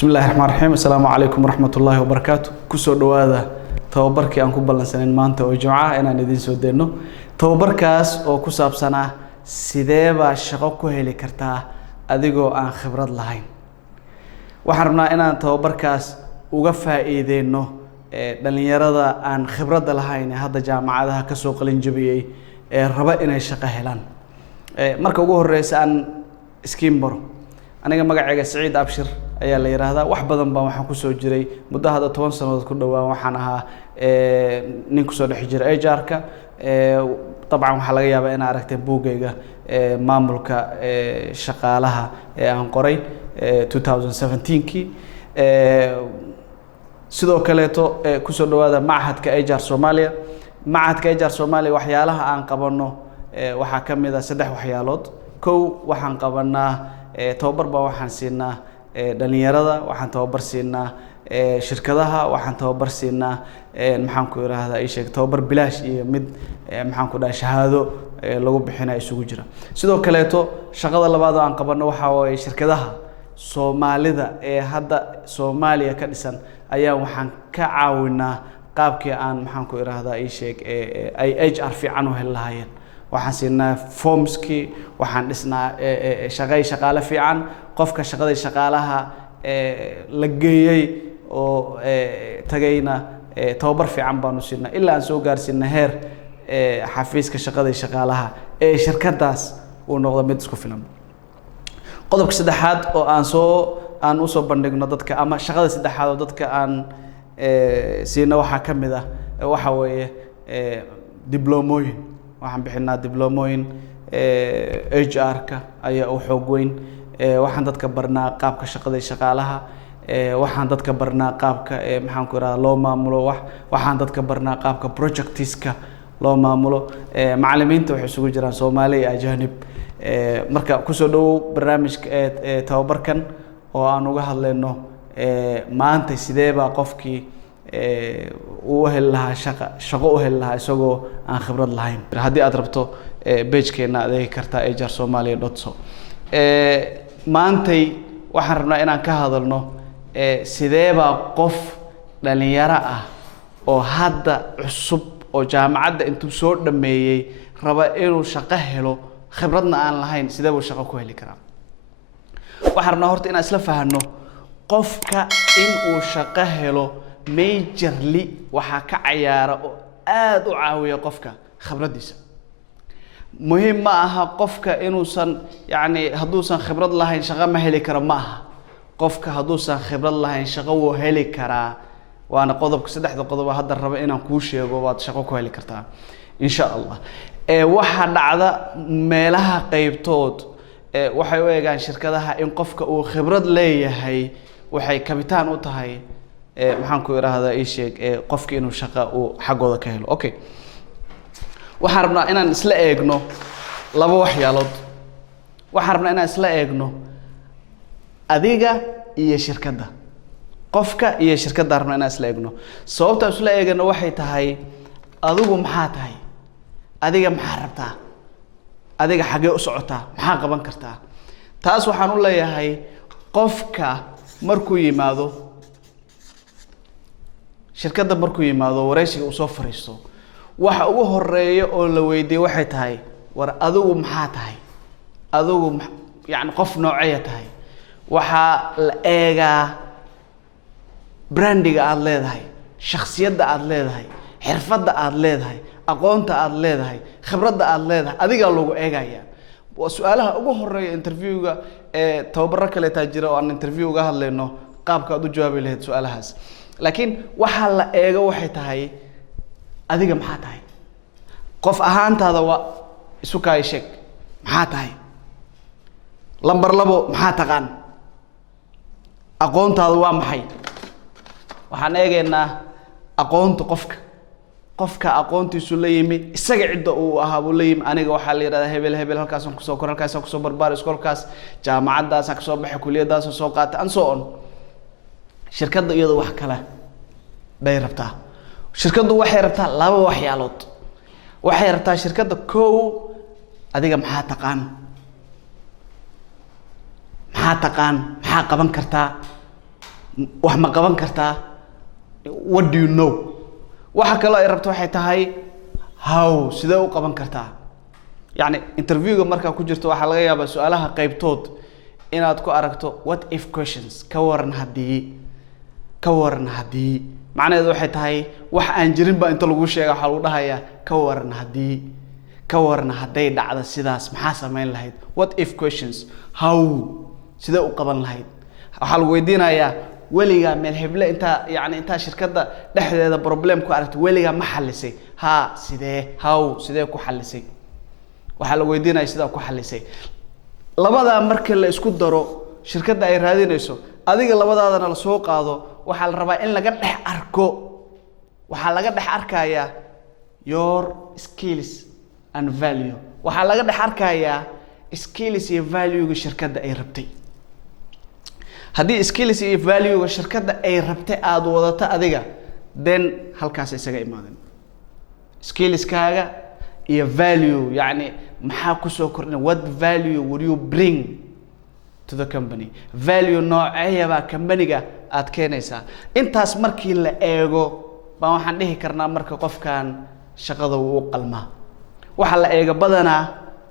بسم الله الرحمن الرحيم السلام عليكم ورحمة الله وبركاته كسر دوادا توبركي أنكم بلنسنين مانتا وجمعة أنا ندين سودينو توبركاس أو كسب سنة سيدابا شقوكو هلي كرتا أديكو عن خبرات لهين وحرمنا أنا توبركاس وقفها إيدينو دلنيرada aan khibrada lahayn hadda jaamacadaha ka soo qalin jabiyay raba inay shaqo helaan marka ugu horeysa aan iskiin baro aniga magacayga Saciid Abshir ayaa la yiraahdaa wax badan baan waxaan ku soo jiray muddo hadda 10 sanadood ku dhawaan waxaan ahaa nin ku soo dhex jiray HR-ka طبعا waxa laga yaabaa in aragtay buugayga maamulka shaqaalaha aan qoray 2017kii sidoo kaleeto ku soo dhawaada macahadka HR Soomaaliya macahadka HR Soomaaliya waxyaalaha aan qabano waxa kamid ah saddex waxyaalood kow waxaan qabanaa tababar baa waxaan siinaa dhalinyarada waxaan tababar siinaa shirkadaha waxaan tababar siinaa maxaan ku yiraahdaa ay sheeg tababar bilaash iyo mid maxaan ku dhahay shahaado lagu bixinayo isugu jira sidoo kaleeto shaqada labaad oo aan qabano waxa way shirkadaha Soomaalida hadda Soomaaliya ka dhisan ayaa waxaan ka caawinaa qaabkii aan maxaan ku yiraahdaa ay sheeg ay HR fiican u heli lahaayeen waxaan siinaa formski waxaan dhisnaa shaqaale fiican qofka shaqada shaqaalaha la geeyay oo tagayna tababar fiican baan u siinaa ilaa aan soo gaarsiinaa heer xafiiska shaqada shaqaalaha shirkadaas uu noqdo mid isku filan qodobka saddexaad oo aan u soo bandhigno dadka ama shaqada saddexaad oo dadka aan siina waxa kamid ah waxa weeye diblomooyin waxaan bixinaa diblomooyin HR-ka ayaa u xoog weyn waxaan dadka barnaa qaabka shaqada shaqaalaha waxaan dadka barnaa qaabka maxaan ku yiraahdaa loo maamulo waxaan dadka barnaa qaabka projectiska loo maamulo macallimiinta waxay isugu jiraan Soomaali iyo ajaanib marka ku soo dhaw barnaamijka tababarkan oo aan uga hadlayno maanta sidee baa qofkii uu heli lahaa shaqo u heli lahaa isagoo aan khibrad lahayn haddii aad rabto page-keena adeegi kartaa hrsomalia.so maantay waxaan rabnaa inaan ka hadalno sidee baa qof dhalinyaro ah oo hadda cusub oo jaamacadda intuu soo dhameeyay raba inuu shaqo helo khibradna aan lahayn sidee buu shaqo ku heli karaa waxaan rabnaa horta inaan isla fahanno qofka in uu shaqo helo majorly waxa ka ciyaara oo aad u caawiya qofka khibradiisa muhiim ma aha qofka inuusan yani haduusan khibrad lahayn shaqo ma heli karo ma aha qofka haduusan khibrad lahayn shaqo wuu heli karaa waana qodobka saddexda qodob hadda raba inaan kuu sheego waad shaqo ku heli kartaa insha Allah waxa dhacda meelaha qaybtood waxay u eegaan shirkadaha in qofka uu khibrad leeyahay waxay kabitaan u tahay maxaan ku yiraahdaa ay sheeg qofka inuu shaqo uu xaqooda ka helo okay waxaan rabnaa inaan isla eegno laba waxyaalood waxaan rabnaa inaan isla eegno adiga iyo shirkadda qofka iyo shirkadda rabnaa inaan isla eegno sababta isla eegno waxay tahay adigu maxaa tahay adiga maxaa rabtaa adiga xagee u socotaa maxaa qaban kartaa taas waxaan u leeyahay qofka markuu yimaado shirkadda markuu yimaado wareysiga uu soo fariisto waxa ugu horeeyo oo la weydiiyo waxay tahay war adigu maxaa tahay adigu yani qof noocee tahay waxa la eegaa brandiga aad leedahay shakhsiyadda aad leedahay xirfadda aad leedahay aqoonta aad leedahay khibradda aad leedahay adiga lagu eegaya su'aalaha ugu horeeya interviewga tababar kale taajira oo aan interview uga hadlayno qaabka aad u jawaabi lahayd su'aalahaas laakiin waxa la eego waxay tahay adiga maxaa tahay qof ahaantaada waa isu kaay sheeg maxaa tahay lambar labo maxaa taqaan aqoontaada waa maxay waxaan eegaynaa aqoonta qofka aqoontiisu la yimi isaga cidda uu ahaa buu la yimi aniga waxa la yiraahdaa hebel halkaas aan ku soo kor halkaas aan ku soo barbaar iskoolkaas jaamacadaas aan ka soo baxay kulliyadaas oo soo qaatay aan soo on shirkadda iyada wax kale bay rabtaa shirkaddu waxay rabtaa laba waxyaalood waxay rabtaa shirkadda koow adiga maxaa taqaan maxaa qaban kartaa wax ma qaban kartaa, what do you know. waxa kale ay rabto waxay tahay how, sidee u qaban kartaa. yani interviewga markaa ku jirto waxaa laga yaabaa su'aalaha qaybtood inaad ku aragto what if questions, ka waran haddii macnaheedu waxay tahay wax aan jirin ba inta lagu sheega waxa lagu dhahayaa ka waran hadday dhacdo sidaas maxaa samayn lahayd. what if questions, how, sidee u qaban lahayd. waxaa lagu weydiinayaa weligaa meel heble intaa shirkadda dhexdeeda problem ku aragto weligaa ma xallisay, ha sidee, how, sidee ku xallisay. waxaa lagu weydiinayaa sidaa ku xallisay. labadaa marka la isku daro shirkadda ay raadinayso adiga labadaadana la soo qaado waxaa la rabaa in laga dhex arko, waxaa laga dhex arkayaa your skills and value, waxaa laga dhex arkayaa skills iyo value-ga shirkadda ay rabtay. haddii skills iyo value-ga shirkadda ay rabtay aad wadato adiga, then halkaas isaga imaadeen. skills-kaaga iyo value, yani maxaa ku soo kordhin, what value would you bring to the company. value noocee baa company-ga aad keenaysaa. intaas markii la eego baan waxaan dhihi karnaa marka qofkan shaqada uu u qalmaa. waxa la eego badanaa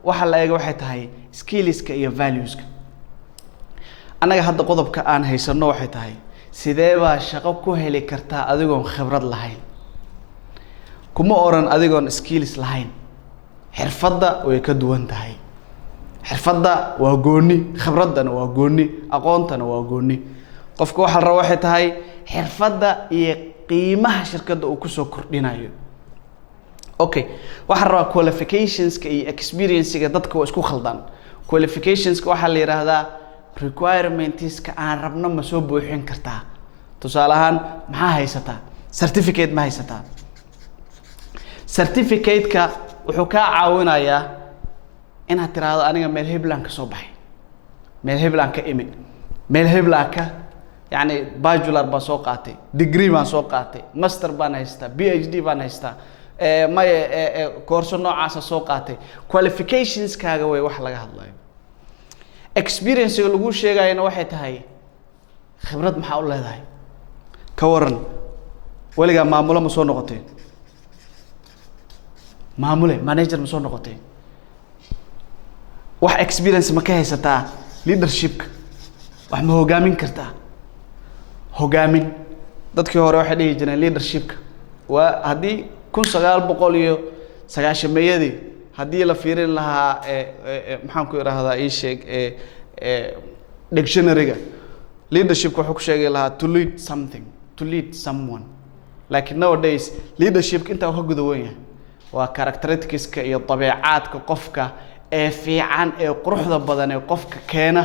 waxay tahay skills-ka iyo values-ka. annaga hadda qodobka aan haysano waxay tahay sidee baa shaqo ku heli kartaa adigoon khibrad lahayn. kuma oran adigoon skills lahayn. xirfadda way ka duwan tahay. xirfadda waa gooni, khibradana waa gooni, aqoontana waa gooni. qofka waxa la rabo waxay tahay xirfadda iyo qiimaha shirkadda uu ku soo kordhinayo. okay, waxa la rabaa qualifications-ka iyo experience-ga dadka waa isku khaldaan. qualifications-ka waxaa la yiraahdaa requirements-ka aan rabno ma soo buuxin kartaa. tusaale ahaan maxaa haysataa, certificate ma haysataa. certificate-ka wuxuu kaa caawinayaa inaad tiraahdo aniga meel heblaan ka soo baxay, meel heblaan ka imi, meel heblaan ka yani bachelor baan soo qaatay, degree baan soo qaatay, master baan haystaa, PhD baan haystaa, koorso noocaasa soo qaatay. qualifications-kaaga way wax laga hadlayo. experience-ga lagu sheegayana waxay tahay khibrad maxaa u leedahay. ka waran weligaa maamulo ma soo noqotay, manager ma soo noqotay. wax experience ma ka haysataa leadership-ka, wax ma hogaamin kartaa. hogaamin dadkii hore waxay dhihi jireen leadership-ka waa haddii 1990 haddii la fiirin lahaa maxaan ku irahdaa ii sheeg dictionary-ga leadership-ka wuxuu ku sheegi lahaa to lead something, to lead someone. like nowadays leadership-ka intaa ka gudawan yahay waa characteristics-ka iyo dabeecaadka qofka ee fiican ee quruxda badan ee qofka keena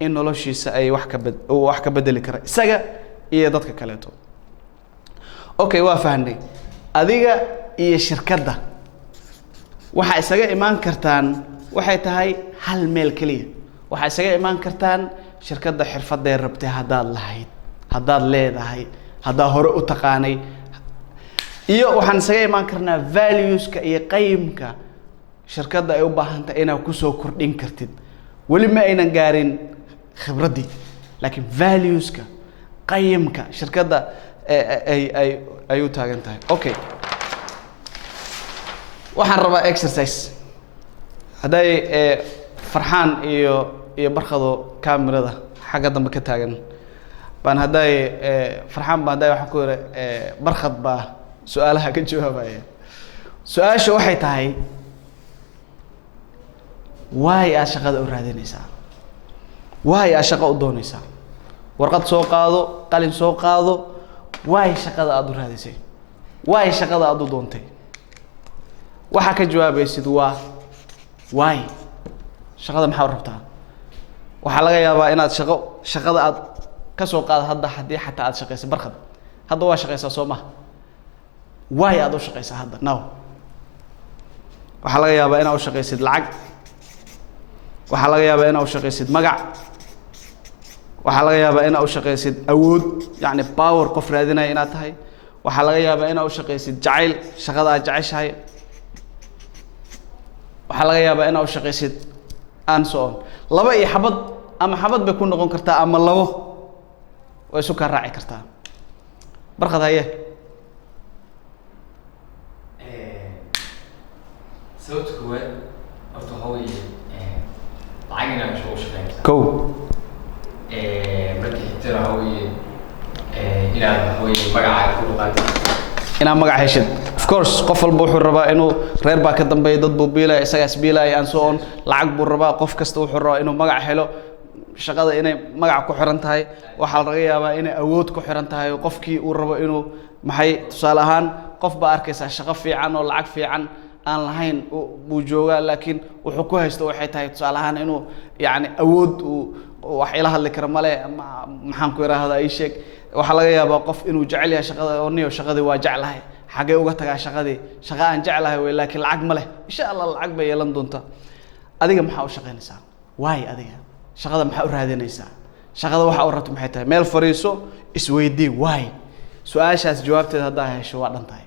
in noloshiisa ay wax ka bedeli kara isaga iyo dadka kaleeto. okay, waa fahnay. adiga iyo shirkadda waxa isaga imaan kartaan waxay tahay hal meel kaliya. waxa isaga imaan kartaan shirkadda xirfadeed rabtay haddaad leedahay, haddaad hore u taqaanay. iyo waxaan isaga imaan karnaa values-ka iyo qiyamka shirkadda ay u baahan tahay inaad ku soo kordhin kartid. weli ma aynan gaarin khibraddii, laakiin values-ka, qiyamka shirkadda ay u taagan tahay. okay, waxaan rabaa exercise. hadday farxaan iyo barkado kaamirada xagga dambe ka taagan baan hadday farxaan baan hadday waxaan ku yiri barkad baa su'aalaha ka jawaabaya. su'aasha waxay tahay waay aad shaqada u raadinaysaa, waay aad shaqo u doonaysaa. warqad soo qaado, qalin soo qaado, waay shaqada aad u raadisay, waay shaqada aad u doontay. waxa ka jawaabaysid waa waay shaqada maxaa rabtaa. waxa laga yaabaa inaad shaqada aad ka soo qaado hadda haddii xataa aad shaqayso barkad hadda waa shaqaysaa soo ma waay aad u shaqaysaa hadda now. waxa laga yaabaa inaad u shaqaysid lacag, waxa laga yaabaa inaad u shaqaysid magac, waxa laga yaabaa inaad u shaqaysid awood, yani power qof raadinaya inaad tahay. waxa laga yaabaa inaad u shaqaysid jacayl, shaqada aad jeceshahay. waxa laga yaabaa inaad u shaqaysid and so on. laba iyo xabad ama xabad bay ku noqon kartaa ama labo. way isu ka raaci kartaa barqad haye sababta koowaad horta waxa weeye lacag inaan meesha ugu shaqeynaysaa kow marka xigtana waxa weeye inaad waxa weeye magacaaga ku dhaqaato inaad magac heshid of course qof walba wuxuu rabaa inuu reer baa ka dambeeya dad buu biilaya isagaas biilaya and so on lacag buu rabaa qof kasta wuxuu rabaa inuu magac helo shaqada inay magac ku xiran tahay waxaa laga yaabaa inay awood ku xiran tahay qofkii uu rabo inuu maxay tusaale ahaan qof baa arkaysaa shaqo fiican oo lacag fiican aan lahayn buu joogaa laakiin wuxuu ku haysto waxay tahay tusaale ahaan inuu yacni awood uu wax ila hadli karo male maxaan ku idhaahdaa ii sheeg waxaa laga yaabaa qof inuu jecel yahay shaqada oo niyo shaqadii waa jeclahay xagee uga tagaa shaqadii shaqa aan jeclahay wey laakiin lacag ma leh insha allah lacag bay yeelan doontaa adiga maxaa u shaqaynaysaa waay adiga shaqada maxaa u raadinaysaa shaqada waxa u rabto maxay tahay meel fariiso isweydii waay su-aashaas jawaabteeda haddaa hesho waa dhan tahay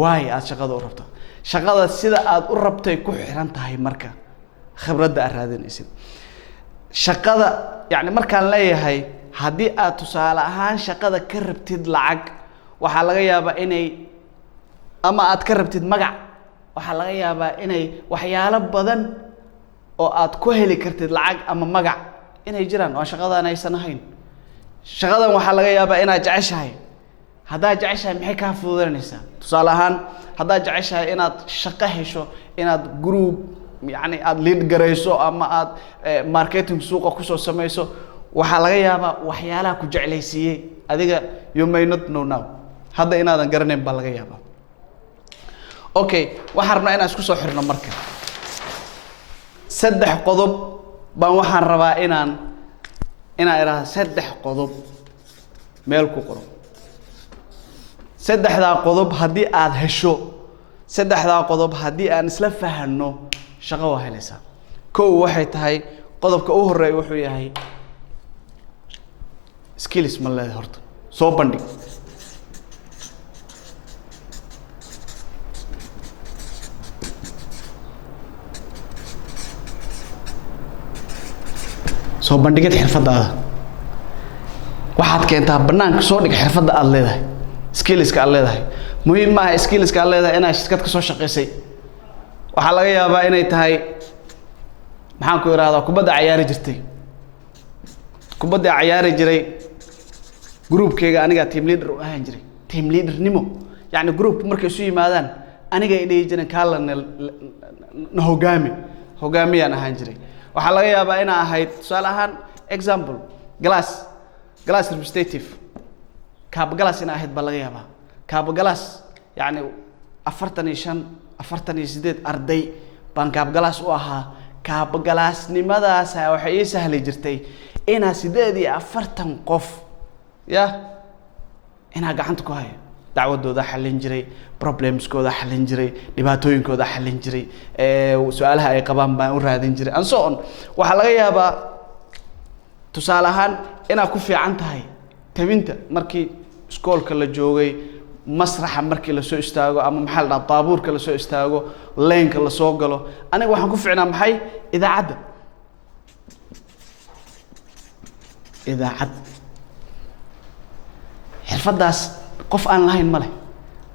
waay aad shaqada u rabto shaqada sida aad u rabtay ku xiran tahay marka khibradda aad raadinaysid shaqada yacni markaan leeyahay haddii aad tusaale ahaan shaqada ka rabtid lacag waxaa laga yaabaa inay ama aad ka rabtid magac waxaa laga yaabaa inay waxyaalo badan oo aad ku heli kartid lacag ama magac inay jiraan oo shaqadan aysan ahayn shaqadan waxaa laga yaabaa inaad jeceshahay haddaad jeceshahay maxay kaa fududaynaysaa tusaale ahaan haddaad jeceshahay inaad shaqo hesho inaad group yacni aad lead garayso ama aad marketing suuqa kusoo samayso waxaa laga yaabaa waxyaalaha ku jeclaysiiyey adiga you may not know now hadda inaadan garanayn baa laga yaabaa okay waxaan rabnaa inaan isku soo xirno marka 3 qodob baan waxaan rabaa inaan iraahdo 3 qodob meel ku qoro 3daa qodob haddii aad hesho 3daa qodob haddii aan isla fahanno shaqo waa helaysaa kow waxay tahay qodobka u horeeya wuxuu yahay skills ma leedahay horta soo bandhig soo bandhigid xirfadaada waxaad keentaa banaanka soo dhig xirfadda aad leedahay skillska aad leedahay muhiim maaha skillska aad leedahay inaad shirkad ka soo shaqaysay waxaa laga yaabaa inay tahay maxaan ku idhaahdaa kubadda ciyaari jirtay kubadda ciyaari jiray groupkayga aniga team leader u ahaan jiray team leader nimo yacni group markay isu yimaadaan aniga ay dhihi jireen kaala na hogaamiyaan ahaan jiray waxaa laga yaabaa inaa ahayd tusaale ahaan example glass representative kaaba glass inaa ahayd baa laga yaabaa kaaba glass yacni 45-48 arday baan kaaba glass u ahaa kaaba glassnimadaas waxay ii sahli jirtay inaa 48 qof ya inaa gacanta ku hayo dacwadooda xallin jiray problemskooda xallin jiray dhibaatooyinkooda xallin jiray su'aalaha ay qabaan baan u raadin jiray and so on waxaa laga yaabaa tusaale ahaan inaad ku fiican tahay tabinta markii iskoolka la joogay masraxa markii la soo istaago ama maxaa la dhahaa baabuurka la soo istaago leenka la soo galo aniga waxaan ku fiicnaa maxay idaacadda xirfadaas qof aan lahayn ma leh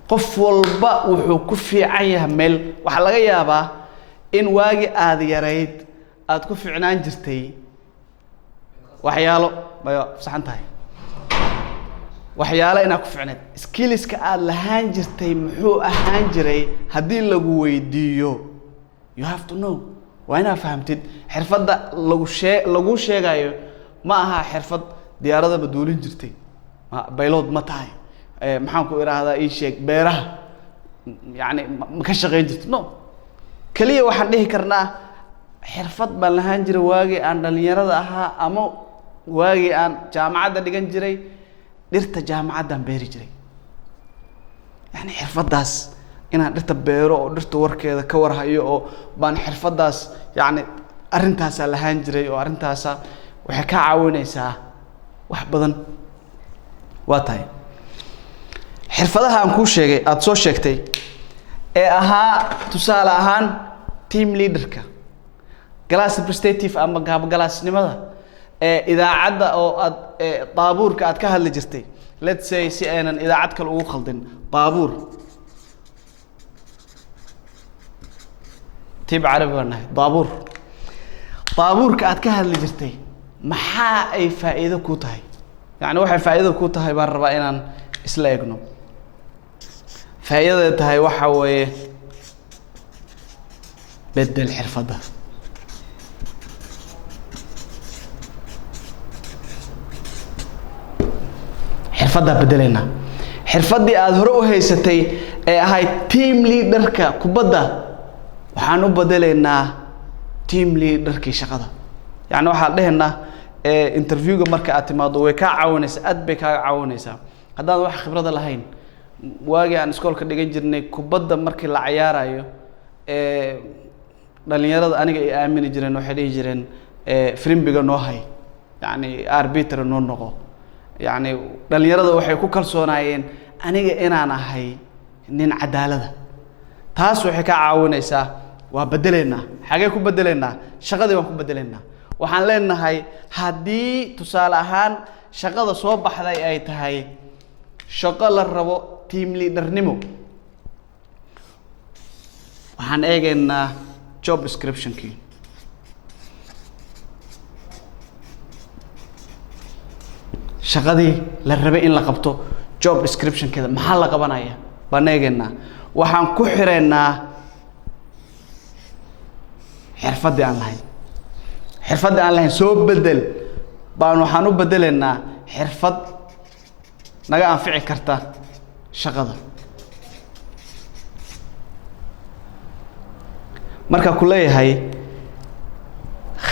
qof walba wuxuu ku fiican yahay meel waxaa laga yaabaa in waagi aad yarayd aad ku fiicnaan jirtay waxyaalo bay saxan tahay waxyaalo inaad ku fiicnayd skillska aad lahaan jirtay muxuu ahaan jiray haddii lagu weydiiyo you have to know waa inaad fahamtid xirfadda lagu sheegayo ma aha xirfad diyaaradda baduulin jirtay baylood ma tahay maxaan ku idhaahdaa ii sheeg beeraha yacni ma ka shaqayn jirtid no keliya waxaan dhihi karnaa xirfad baan lahaan jiray waagii aan dhalinyarada ahaa ama waagii aan jaamacadda dhigan jiray dhirta jaamacaddaan beeri jiray yani xirfaddaas inaan dhirta beero oo dhirta warkeeda ka warhayo oo baan xirfaddaas yacni arrintaasaa lahaan jiray oo arrintaasa waxay ka caawinaysaa wax badan waa tahay xirfadaha aan kuu sheegay aada soo sheegtay ee ahaa tusaale ahaan team leaderka glass representative ama gaabgalaasnimada idaacadda oo aad baabuurka aad ka hadli jirtay let's say si aanan idaacad kale ugu khaldin baabuur tib carabi wanahay baabuurka aad ka hadli jirtay maxaa ay faa'iido ku tahay yani waxay faa'iido ku tahay baan rabaa inaan isla eegno faa'iidada tahay waxa weeye bedel xirfadda xirfadda bedelena xirfaddii aad hore u haysatay ee ahayd team leaderka kubadda waxaan u bedeleynaa team leaderkii shaqada yani waxaan dhahaynaa interviewga marka aad timaado way kaa caawinaysaa aad bay kaaga caawinaysaa haddaan wax khibrada lahayn waagii aan iskoolka dhigan jirnay kubadda markii la ciyaarayo dhalinyarada aniga ay aamini jireen waxay dhihi jireen frimbiga noo hay yani arbiter noo noqo yani dhalinyarada waxay ku kalsoonaayeen aniga inaan ahay nin cadaalada taas waxay ka caawinaysaa waa bedeleynaa xagee ku bedeleynaa shaqadii waan ku bedeleynaa waxaan leenahay haddii tusaale ahaan shaqada soo baxday ay tahay shaqo la rabo team leadernimo waxaan eegaynaa job descriptionkii shaqadii la rabay in la qabto job descriptionkeeda maxaa la qabanaya baan eegaynaa waxaan ku xireynaa xirfaddii aan lahayn soo bedel baan waxaan u bedeleynaa xirfad naga anfici karta shaqada marka ku leeyahay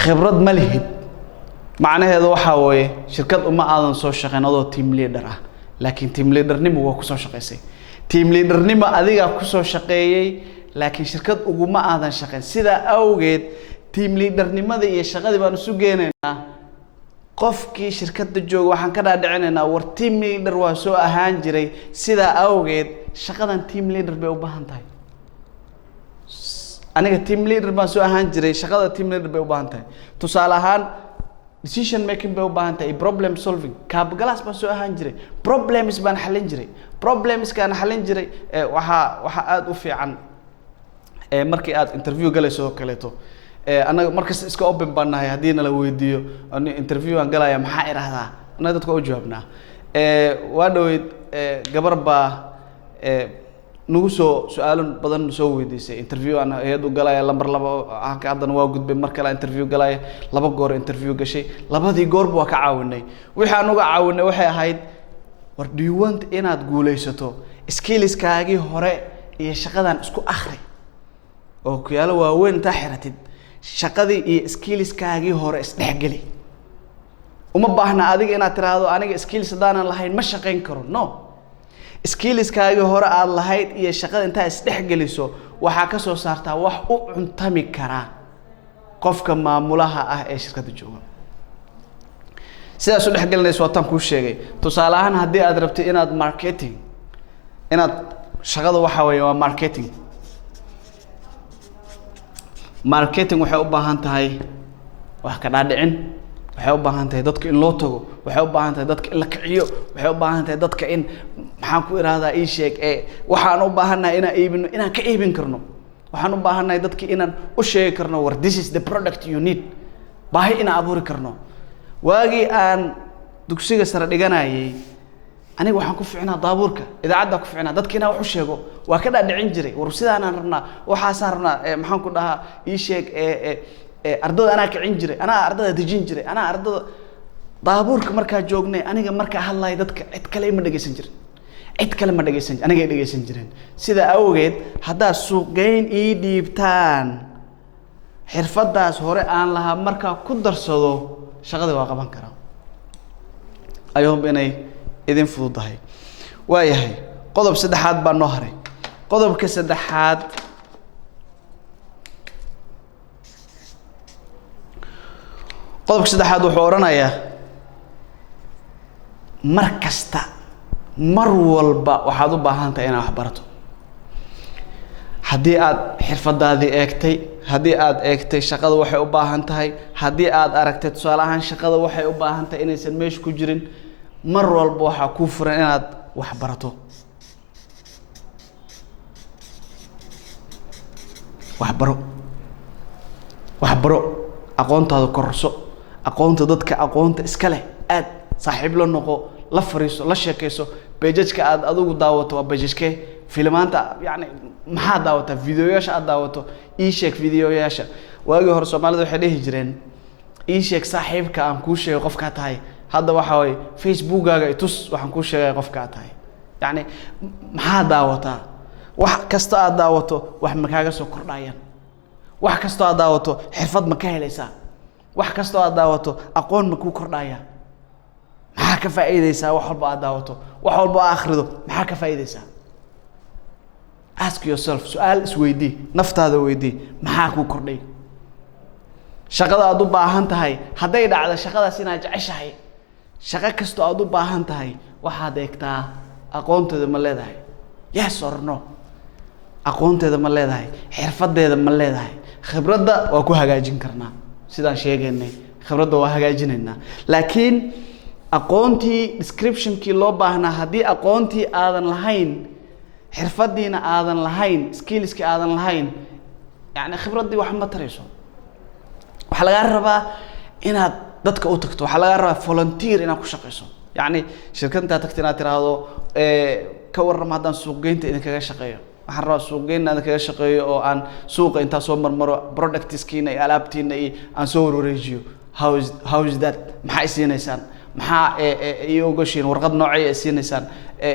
khibrad ma lihid macnaheedu waxa weeye shirkad uma aadan soo shaqeyn adoo team leader ah laakiin team leadernimo waa ku soo shaqeysay team leadernimo adiga ku soo shaqeeyay laakiin shirkad uguma aadan shaqeyn sida awgeed team leadernimada iyo shaqadii baan isu geenaynaa qofkii shirkadda jooga waxaan ka dhaadhicinaynaa war team leader waa soo ahaan jiray sida awgeed shaqadan team leader bay u baahan tahay aniga team leader baan soo ahaan jiray shaqada team leader bay u baahan tahay tusaale ahaan decision making bay u baahan tahay problem solving kaabgalaas baan soo ahaan jiray problems baan xalin jiray problemskaan xalin jiray waxa aad u fiican markii aad interview galayso kaleeto anaga markas iska open baan nahay haddii nala weydiiyo interview aan galaya maxaa idhaahdaa anaga dadka u jawaabnaa waa dhaweyd gabar baa nagu soo su-aalo badan soo weydiisay interview aan hay'ad u galaya lambar 2 halka haddana waa gudbay mar kale interview galaya 2 goor interview gashay labadii goorba waa ka caawinay wixii aan uga caawinay waxay ahayd war do you want inaad guuleysato skillskaagii hore iyo shaqadan isku akhri oo ku yaalo waaweyn intaa xiratid shaqadii iyo skillskaagii hore isdhexgeli uma baahna adiga inaad tiraahdo aniga skills hadaanan lahayn ma shaqayn karo no skillskaagii hore aad lahayd iyo shaqada intaa isdhexgeliso waxaa ka soo saartaa wax u cuntami kara qofka maamulaha ah ee shirkadda jooga sidaas u dhexgelinayso wataan kuu sheegay tusaale ahaan haddii aad rabtid inaad shaqada waxa weeye waa marketing waxay u baahan tahay wax ka dhaadhicin waxay u baahan tahay dadka in loo tago waxay u baahan tahay dadka in la kiciyo waxay u baahan tahay dadka in maxaan ku iraahdaa ii sheeg waxaan u baahanahay inaan ka iibin karno waxaan u baahanahay dadka inaan u sheegi karno war this is the product you need baahi inaan abuuri karno waagii aan dugsiga sare dhiganayay aniga waxaan ku fiicnaa daabuurka idaacadda ku fiicnaa dadka inaan wax u sheego waa ka dhaadhicin jiray war sidaanaan rabnaa waxaasaan rabnaa maxaan ku dhahaa ii sheeg ardada anaa kicin jiray anaa ardada dejin jiray anaa ardada daabuurka markaa joognay aniga markaa hadlaaya dadka cid kale ma dhageysan jirin anigay dhageysan jireen sida awgeed haddaad suuqgeyn ii dhiibtaan xirfadaas hore aan lahaa markaa ku darsado shaqadii waa qaban karaa I hope inay idin fududahay waayahay qodob saddexaad baa noo haray qodobka saddexaad wuxuu oranayaa mar kasta mar walba waxaad u baahan tahay inaad wax barato haddii aad xirfadaadii eegtay haddii aad eegtay shaqada waxay u baahan tahay haddii aad aragtay tusaale ahaan shaqada waxay u baahan tahay inaysan meesha ku jirin mar walba waxaa kuu furan inaad wax barato waxbaro aqoontaada kororso aqoonta dadka aqoonta iska leh aad saaxiib la noqo la fariiso la sheekayso bejajka aad adigu daawato waa bejajkee filmaanta yani maxaa daawataa videoyaasha aad daawato ii sheeg videoyaasha waagii hore soomaalida waxay dhihi jireen ii sheeg saaxiibka aan kuu sheegay qofkaa tahay hadda waxa way facebookaaga itus waxaan kuu sheegay qofkaa tahay yani maxaa daawataa wax kasta aad daawato wax ma kaaga soo kordhayaan wax kasta aad daawato xirfad ma ka helaysaa wax kasta aad daawato aqoon ma kuu kordhaya maxaa ka faa'iideysaa wax walba aad daawato wax walba aad akhrido maxaa ka faa'iideysaa ask yourself su'aal isweydii naftaada weydii maxaa kuu kordhay shaqada aad u baahan tahay hadday dhacdo shaqadaas inaad jeceshahay shaqo kasta aad u baahan tahay waxaad eegtaa aqoonteeda ma leedahay yes or no aqoonteeda ma leedahay xirfadeeda ma leedahay khibradda waa ku hagaajin karnaa sidaan sheegaynay khibradda waa hagaajinaynaa laakiin aqoontii descriptionkii loo baahnaa haddii aqoontii aadan lahayn xirfadiina aadan lahayn skillskii aadan lahayn yani khibraddii wax ma tarayso waxaa lagaa rabaa inaad dadka u tagto waxaa lagaa rabaa volunteer inaad ku shaqayso yani shirkadintaa tagta inaad tiraahdo ka warrama haddaan suuqgeynta idinkaga shaqeeyo waxaan rabaa suuqgeyn idinkaga shaqeeyo oo aan suuqa intaa soo marmaro productskiina iyo alaabtiina iyo aan soo warwareejiyo how is that maxaa isiinaysaan maxaa iyo ogashiin warqad noocay isiinaysaan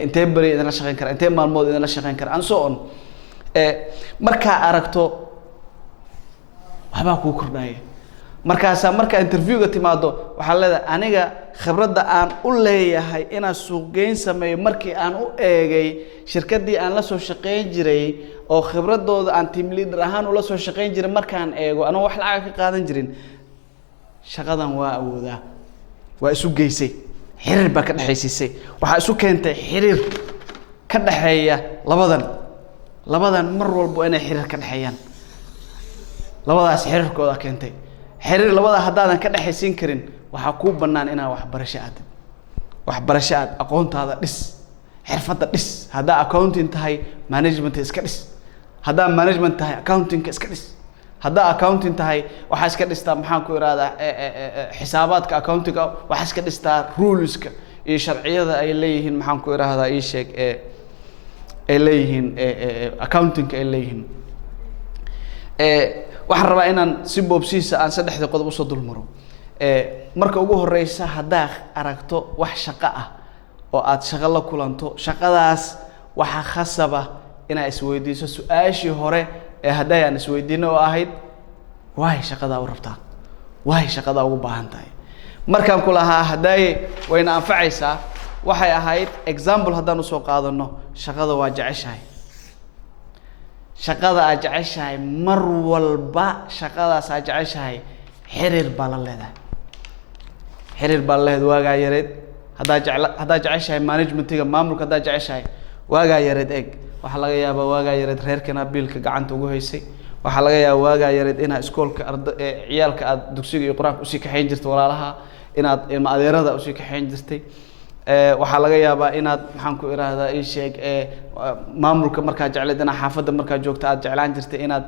intee bari idinla shaqeyn kara intee maalmood idinla shaqeyn kara and so on markaa aragto waxbaa kuu kordhaya markaasaa markaa interviewga timaado waxaa leedahay aniga khibradda aan u leeyahay inaan suuqgeyn sameeyo markii aan u eegay shirkaddii aan la soo shaqeyn jiray oo khibradooda aan team leader ahaan ula soo shaqeyn jiray markaan eego anoo wax lacag ka qaadan jirin shaqadan waa awoodaa waa isu geysay xiriir baa ka dhexaysiisay waxaa isu keentay xiriir ka dhexeeya labadan mar walba inay xiriir ka dhexeeyaan labadaas xiriirkooda keentay xiriir labada haddaadan ka dhexaysiin karin waxaa kuu bannaan inaad waxbarasho aad aqoontaada dhis xirfadda dhis haddaa accounting tahay management iska dhis haddaa management tahay accountingka iska dhis haddaa accounting tahay waxaa iska dhistaa maxaan ku ihahdaa xisaabaadka accountingka waxaa iska dhistaa ruleska iyo sharciyada ay leeyihiin maxaan ku ihahdaa ii sheeg ay leeyihiin accountingka ay leeyihiin waxaan rabaa inaan si boobsiisa aan saddexda qodob usoo dulmaro marka ugu horeysa haddaa aragto wax shaqo ah oo aad shaqo la kulanto shaqadaas waxaa khasaba inaad isweydiiso su-aashii hore ee hadday aan isweydiino oo ahayd waay shaqadaa u rabtaa waay shaqadaa ugu baahan tahay markaan ku lahaa hadday wayna anfacaysaa waxay ahayd example haddaan usoo qaadano shaqada waa jeceshahay shaqada aad jeceshahay mar walba shaqadaas aad jeceshahay xiriir baa la leedahay xiriir baa la leedahay waagaa yareed haddaa jeceshahay managementiga maamulka haddaa jeceshahay waagaa yareed eeg waxaa laga yaabaa waagaa yareed reerkana biilka gacanta ugu haysay waxaa laga yaabaa waagaa yareed inaad iskoolka ciyaalka aad dugsiga iyo qur-aanka usii kaxayn jirtay walaalaha inaad ilma adeerada usii kaxayn jirtay waxaa laga yaabaa inaad maxaan ku ihahdaa ii sheeg maamulka markaad jecleed inaad xaafadda markaad joogto aad jeclaan jirtay inaad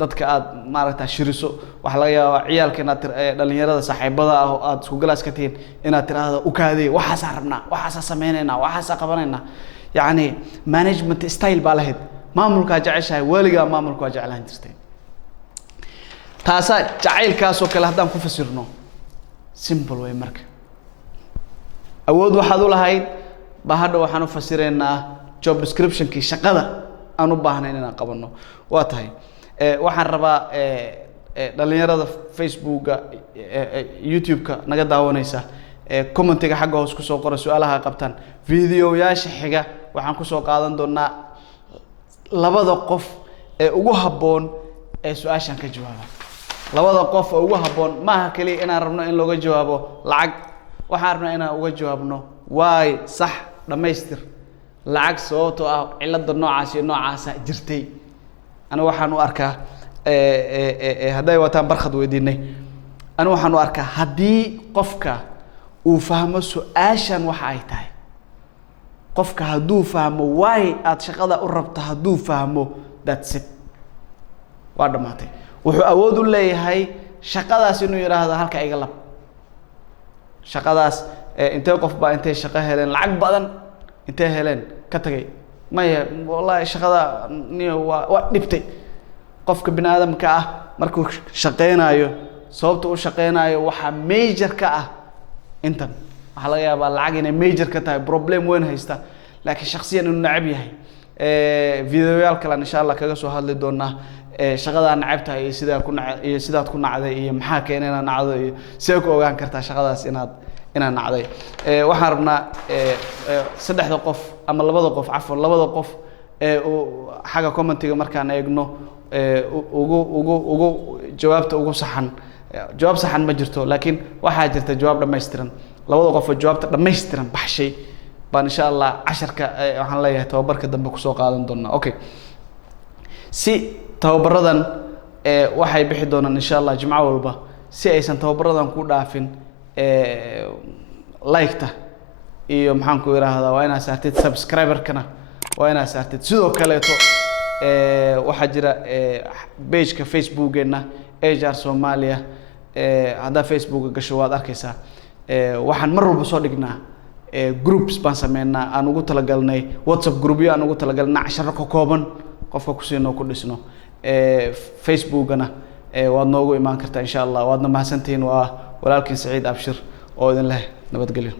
dadka aad maaragta shiriso waxaa laga yaabaa ciyaalka inaad dhalinyarada saaxiibada ah oo aad isku galaas ka tihiin inaad tiraahdo ukaadee waxaasaa rabnaa waxaasaa sameynaynaa waxaasaa qabanaynaa yacni management style baa lahayd maamulkaa jeceshahay weligaa maamulka waa jeclaan jirtay taasaa jacaylkaasoo kale haddaan ku fasirno simple way marka awood waxaad u lahayd ba hadha waxaan u fasiraynaa job descriptionkii shaqada aan u baahnayn inaan qabanno waa tahay waxaan rabaa dhalinyarada facebooka youtube-ka naga daawanaysa commentiga xagga hoos kusoo qora su-aalaha qabtaan videoyaasha xiga waxaan kusoo qaadan doonaa labada qof ee ugu habboon ee su-aashan ka jawaaba labada qof ee ugu habboon maaha kaliya inaan rabno in looga jawaabo lacag waxaan rabnaa inaan uga jawaabno waay sax dhammaystir lacag sababtoo ah cilada noocaas iyo noocaasa jirtay أنا waxaan u arkaa hadday wataan barkhad weydiinay أنا waxaan u arkaa haddii qofka uu fahmo su'aashan waxa ay tahay qofka hadduu fahmo why aad shaqada u rabto hadduu fahmo that's it waa dhamaatay wuxuu awood u leeyahay shaqadaas inuu yiraahdo halka iga lab shaqadaas intee qof baa intee shaqo heleen lacag badan intee heleen ka tagay maya wallahi shaqada waa dhibtay qofka bini aadamka ah markuu shaqeynayo sababta uu shaqeynayo waxa major ka ah intan waxa laga yaabaa lacag inay major ka tahay problem weyn haysta laakiin shakhsiyan inuu nacab yahay videoyaal kale insha Allah kaga soo hadli doonaa shaqada nacabta iyo sidaad ku nacday iyo maxaa keenay inaad nacdo iyo sidee ku ogaan kartaa shaqadaas inaad nacday waxaan rabnaa saddexda qof ama labada qof afar labada qof xaga commentiga markaan eegno ugu jawaabta ugu saxan jawaab saxan ma jirto laakiin waxaa jirta jawaab dhameystiran labada qof oo jawaabta dhameystiran baxshay baan insha Allah casharka waxaan leeyahay tababarka dambe ku soo qaadan doonaa okay si tababaradan waxay bixi doonaan insha Allah jimco walba si aysan tababaradan ku dhaafin like-ta iyo maxaan ku yiraahdaa waa inaad saartid subscriber-kana waa inaad saartid sidoo kale waxaa jira page-ka Facebook-geena HR Soomaaliya hadda Facebook gasho waad arkaysaa waxaan mar walba soo dhignaa groups baan sameynaa aan ugu talagalnay WhatsApp groupyo aan ugu talagalnay casharo ka kooban qofka ku siino ku dhisno Facebook-gana waad noogu imaan kartaa insha Allah waadna mahadsantihiin waa walaalkiin Saciid Abshir oo idin leh nabadgelyo